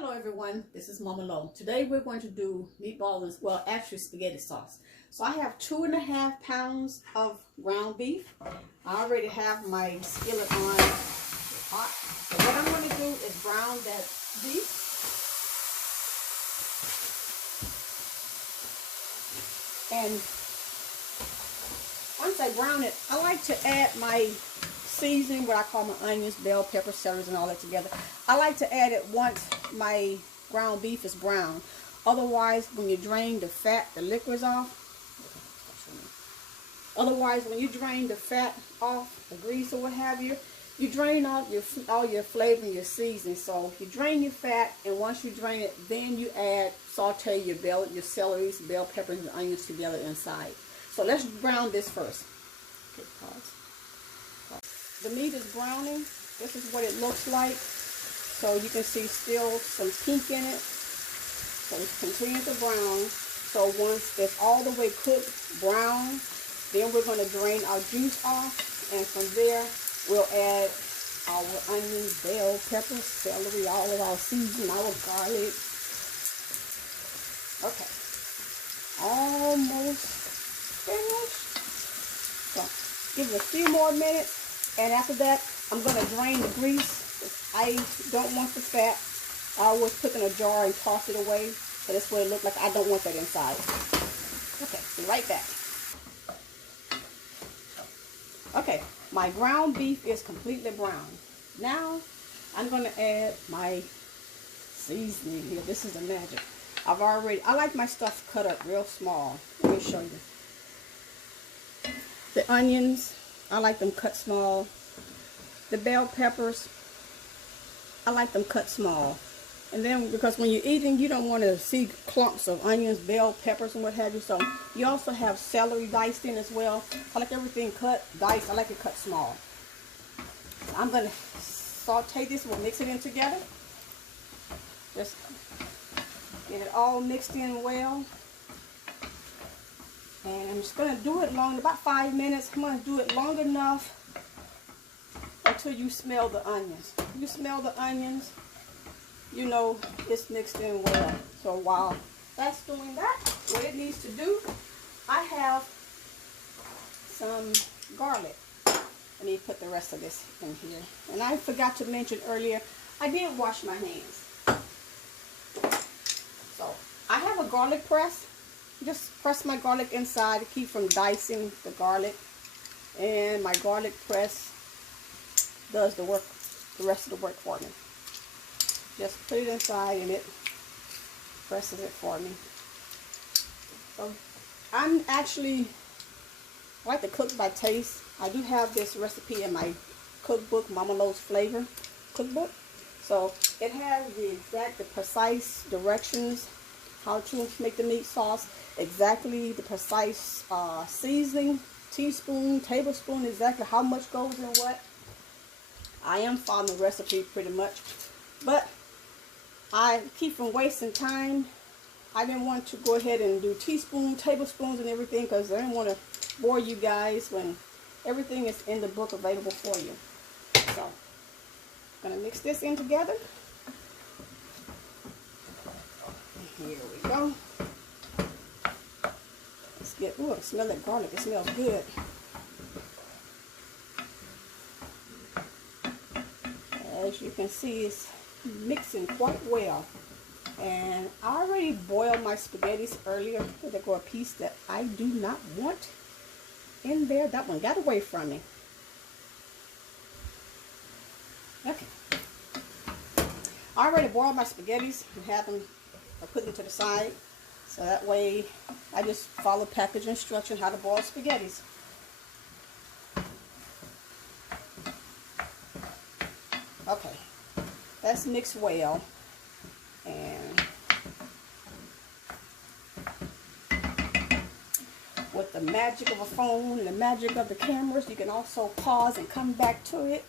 Hello everyone, this is Mama Lo. Today we're going to do meatballs, well actually spaghetti sauce. So I have 2.5 pounds of ground beef. I already have my skillet on hot. So what I'm going to do is brown that beef. And once I brown it, I like to add my seasoning, what I call my onions, bell pepper, celery, and all that together. I like to add it once my ground beef is brown. Otherwise, when you drain the fat, the liquids off. Otherwise, when you drain the fat off, the grease or what have you, you drain off all your flavor and your seasoning. So you drain your fat, and once you drain it, then you saute your celeries, bell peppers, and onions together inside. So let's brown this first. Okay, pause. The meat is browning. This is what it looks like. So you can see still some pink in it. So it's continuing to brown. So once it's all the way cooked, brown, then we're going to drain our juice off. And from there, we'll add our onions, bell peppers, celery, all of our seasoning, our garlic. Okay. Almost finished. So give it a few more minutes. And after that, I'm going to drain the grease. I don't want the fat. I always put it in a jar and toss it away. So that's what it looks like. I don't want that inside. Okay, be right back. Okay, my ground beef is completely brown. Now, I'm going to add my seasoning here. This is the magic. I like my stuff cut up real small. Let me show you. The onions, I like them cut small. The bell peppers, I like them cut small. And then because when you're eating, you don't want to see clumps of onions, bell peppers, and what have you. So you also have celery diced in as well. I like everything cut, diced. I like it cut small. I'm going to saute this. We'll mix it in together. Just get it all mixed in well. And I'm just going to do it about 5 minutes. I'm going to do it long enough until you smell the onions. You smell the onions, you know it's mixed in well. So while that's doing that, what it needs to do, I have some garlic. Let me put the rest of this in here. And I forgot to mention earlier, I did wash my hands. So I have a garlic press. Just press my garlic inside to keep from dicing the garlic. And my garlic press does the work, the rest of the work for me. Just put it inside and it presses it for me. So I like to cook by taste. I do have this recipe in my cookbook, Mama Lo's Flavor cookbook. So it has the precise directions how to make the meat sauce, exactly the precise seasoning, teaspoon, tablespoon, exactly how much goes in what. I am following the recipe pretty much, but I keep from wasting time. I didn't want to go ahead and do teaspoons, tablespoons, and everything because I didn't want to bore you guys when everything is in the book available for you. So I'm going to mix this in together. Here we go. Let's get, ooh, smell that garlic. It smells good. As you can see, it's mixing quite well. And I already boiled my spaghettis earlier. There go a piece that I do not want in there. That one got away from me. Okay. I already boiled my spaghettis and had them put them to the side. So that way I just follow package instruction how to boil spaghettis. Okay, that's mixed well, and with the magic of a phone and the magic of the cameras, you can also pause and come back to it,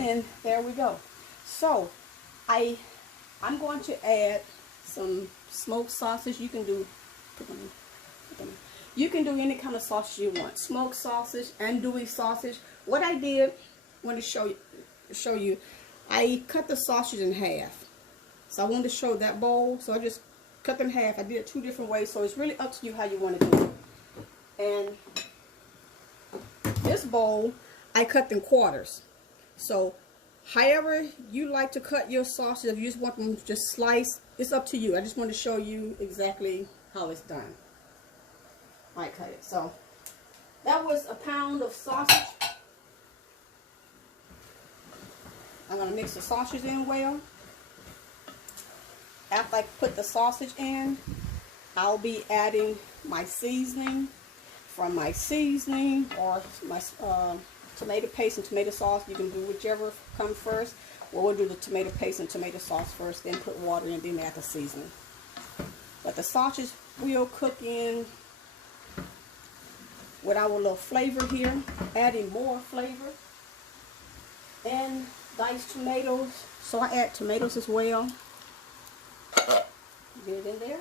and there we go. So I'm going to add some smoked sausage. You can do any kind of sausage you want, smoked sausage, andouille sausage. What I did, I want to show you, I cut the sausage in half. So I wanted to show that bowl. So I just cut them in half. I did it 2 different ways. So it's really up to you how you want to do it. And this bowl, I cut in quarters. So however you like to cut your sausage, if you just want them just sliced, it's up to you. I just want to show you exactly how it's done. I cut it. So that was a pound of sausage. I'm going to mix the sausage in well. After I put the sausage in, I'll be adding my seasoning. From my seasoning or my tomato paste and tomato sauce, you can do whichever comes first. Well, we'll do the tomato paste and tomato sauce first, then put water in, then add the seasoning. But the sausage will cook in with our little flavor here, adding more flavor. And diced tomatoes, so I add tomatoes as well. Get it in there.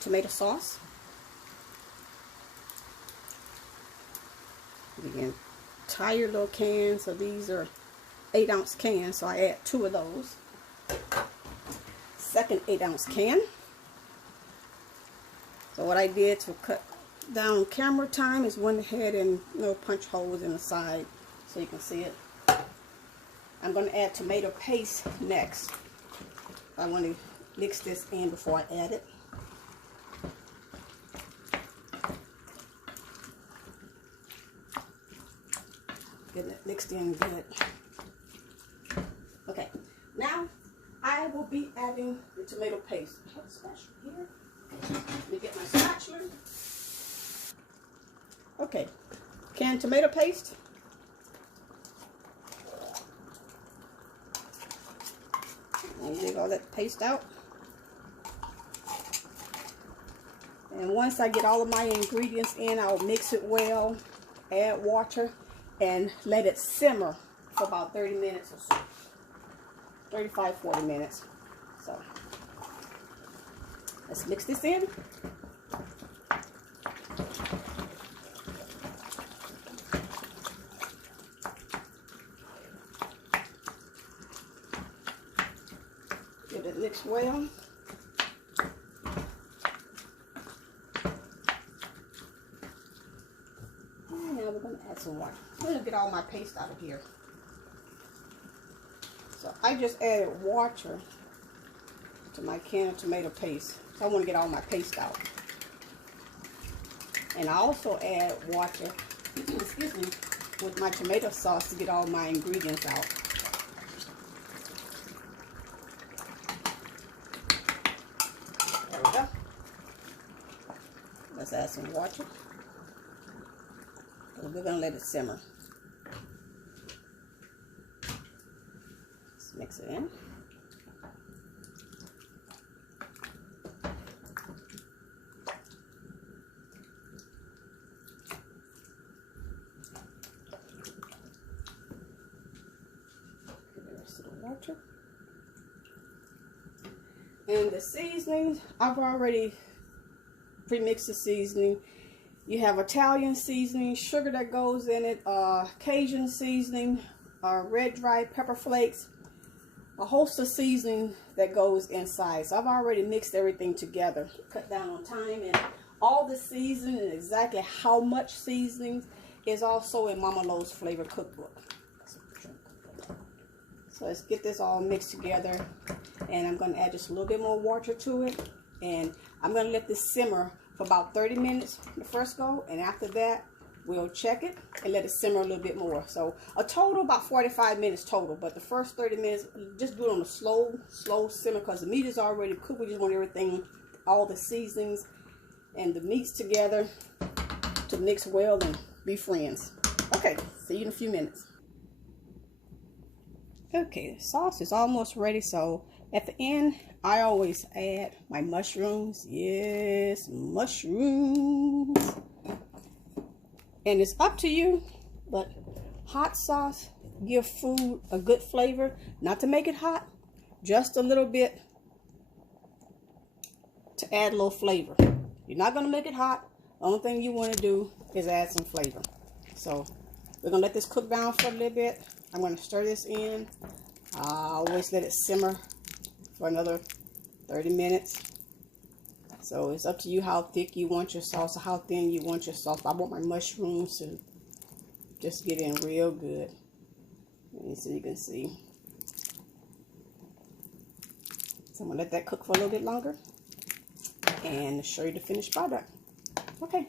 Tomato sauce. The entire little can, so these are 8-ounce cans, so I add 2 of those. Second 8-ounce can. So what I did to cut down camera time is went ahead and punch holes in the side so you can see it. I'm going to add tomato paste next. I want to mix this in before I add it. Getting it mixed in good. Okay, now I will be adding the tomato paste. I have a spatula here. Let me get my spatula. Okay, canned tomato paste. And dig all that paste out. And once I get all of my ingredients in, I'll mix it well, add water, and let it simmer for about 30 minutes or so. 35, 40 minutes. So, let's mix this in. Get it mixed well. And now we're going to add some water. I'm going to get all my paste out of here. So I just added water to my can of tomato paste. So I want to get all my paste out. And I also add water, excuse me, with my tomato sauce to get all my ingredients out. There we go. Let's add some water. We're going to let it simmer. Let's mix it in. Get the rest of the water. And the seasoning, I've already pre-mixed the seasoning. You have Italian seasoning, sugar that goes in it, Cajun seasoning, red dry pepper flakes, a host of seasoning that goes inside. So I've already mixed everything together, cut down on time, and all the seasoning and exactly how much seasoning is also in Mama Lo's Flavor Cookbook. So let's get this all mixed together, and I'm going to add just a little bit more water to it, and I'm going to let this simmer for about 30 minutes the first go, and after that we'll check it and let it simmer a little bit more. So a total about 45 minutes total, but the first 30 minutes just do it on a slow simmer because the meat is already cooked. We just want everything, all the seasonings and the meats together to mix well and be friends. Okay, see you in a few minutes. Okay, the sauce is almost ready, so at the end, I always add my mushrooms. Yes, mushrooms. And it's up to you, but hot sauce give food a good flavor. Not to make it hot, just a little bit to add a little flavor. You're not going to make it hot. The only thing you want to do is add some flavor. So We're going to let this cook down for a little bit. I'm going to stir this in. I always let it simmer for another 30 minutes. So it's up to you how thick you want your sauce or how thin you want your sauce. I want my mushrooms to just get in real good. And so you can see. So I'm going to let that cook for a little bit longer and show you the finished product. Okay.